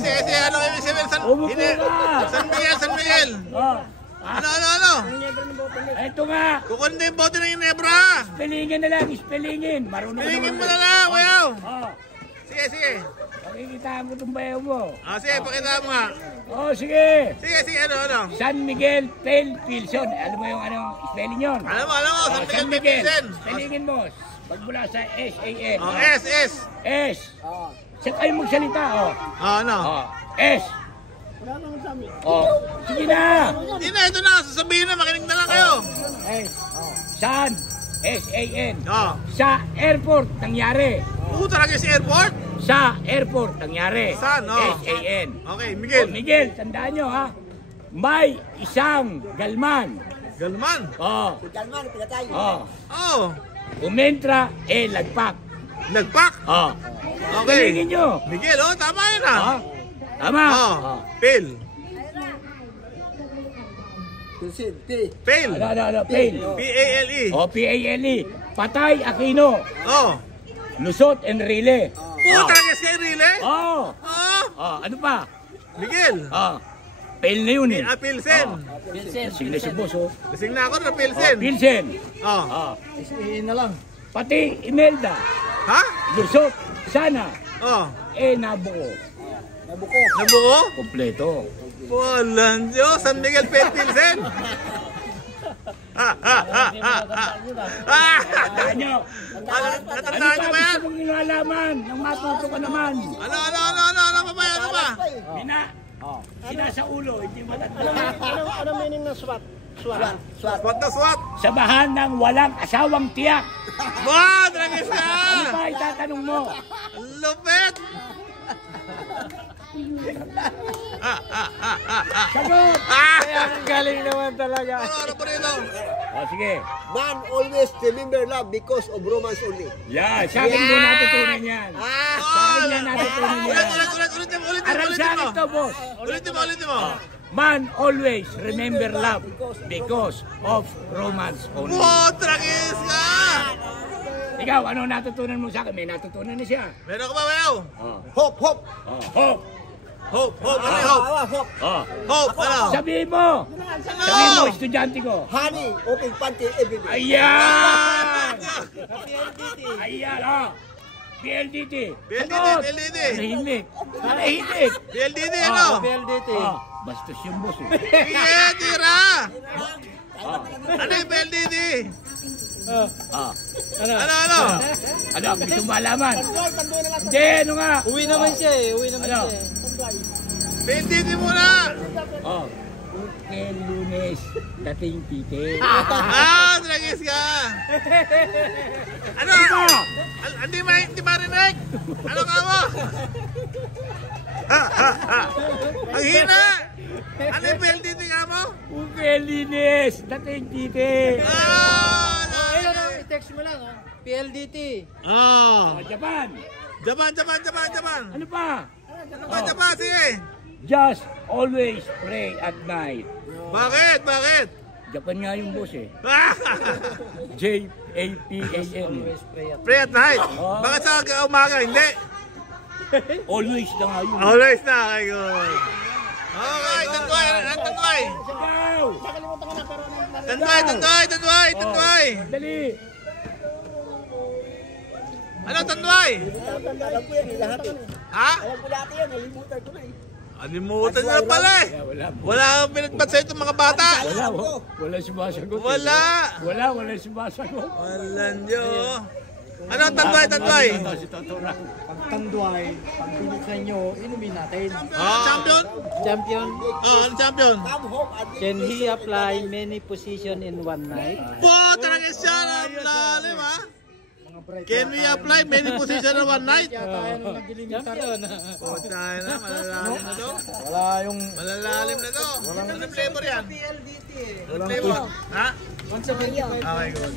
sige. Ano ibig sabihin? Umupo ka. San Miguel. Oh. Ano? Ito nga. Kukunin yung bote ng Ginebra. Spellingin na lang, spellingin. Marunong ka Pilingin mo naman. na lang, bayaw. Oh. Sige. Pakikitaan ko itong bayaw mo. Sige, pakita mo nga. Oh, sige. Sige, ano? San Miguel Pale Pilson. Alam mo yung anong spelling yun? Alam mo, San San Miguel Pilsen. Spellingin mo. Pagmula sa S-A-N. S. S. Sa kayo magsalita, oh. Ano? Oh. S. Oh. Sige na. Hindi na, ito na. Sasabihin na, makinig na lang kayo. San. S-A-N. Sa airport nangyari. talaga si airport? Sa airport nangyari. Saan? S-A-N. Okay, Miguel. Oh, Miguel, tandaan nyo ha. May isang galman. Galman. Oh. Galman, pinatay. Oh. Umentra, lagpak. Nagpak. Oh. Okay. Tingin nyo. Miguel, tama yun ah. Tama. Pil. Pil. Ano, Pale. P-A-L-E. Oh, P-A-L-E. Patay, Aquino. Lusot, Enrile. Talaga si Enrile? Ano pa? Miguel. Pale na yun eh. Pilsen. Sige na si boss, oh. Lasing na ako na Pilsen. Pilsen. Na lang. Pati Imelda. Ha? Lusot, sana. Nabuko. Nabuko? Kompleto. Walang Diyos. San Miguel Pilsen. Tandaan nyo. Natandaan nyo ba yan? Gusto mong inalaman nang matuto ka naman. Ano pa? Sina sa ulo, hindi matanda. Ano meaning ng SWAT? SWAT. SWAT na SWAT. Sabahan ng walang asawang tiyak. Dragis ka! Ano ba itatanong mo? Lupet! Sagot! Ang galing naman talaga. Ano pa rito? Sige. Man always remember love because of romance only. Yan, sa akin mo natutunan yan. Sa akin yan natutunan yan. Ulit Aral sa akin to, boss. Ulitin mo. Man always remember love because of romance only. Dragis ka! Ikaw, ano natutunan mo sa akin? May natutunan na siya. Meron ka ba, Wayaw? Hope. Hope. Ano? Sabihin mo, estudyante ko. Honey, open panty every day. Ayan! PLDT. PLDT. Nahimik. PLDT, ano? PLDT. Bastos yung boss eh. Tira! Ano yung PLDT? Ano, gusto mo malaman? Hindi, ano nga? Uwi naman siya eh. PLDT muna! Kaya Lunes, dating tite. Dragis ka! Ano? Hindi marinig! Ano ka mo? Ang hina! Ano yung PLDT ka mo? Kaya Lunes, dating tite. I-text mo lang PLDT. Japan. Japan. Ano pa? Japan, sige. Just always pray at night. Bakit? Japan nga yung boss eh. J-A-P-A-N. Pray at night. Bakit sa umaga? Hindi. Always na nga yun. Always na. Okay, good. Okay, Tanduay. Tanduay. Dali. Ano, Tanduay? Alam ko yan, lahat yun. Ha? Alam ko lahat yan, nalimutan ko na eh. Alimutan na pala eh. Wala kang pinagbat sa itong mga bata. Wala sumasagot. Wala sumasagot. Walang Diyo. Ano, Tanduay? Pag Tanduay, pag pinagsan nyo, inumin natin. Champion? Ano champion? Can he apply many positions in one night? Talaga siya. Lalim ha? Can we apply many positions in one night? Champion! Tayo na, malalalim na to. Malalalim na to. Anong flavor yan? PLDT eh. Anong flavor? Ha? Okay, good.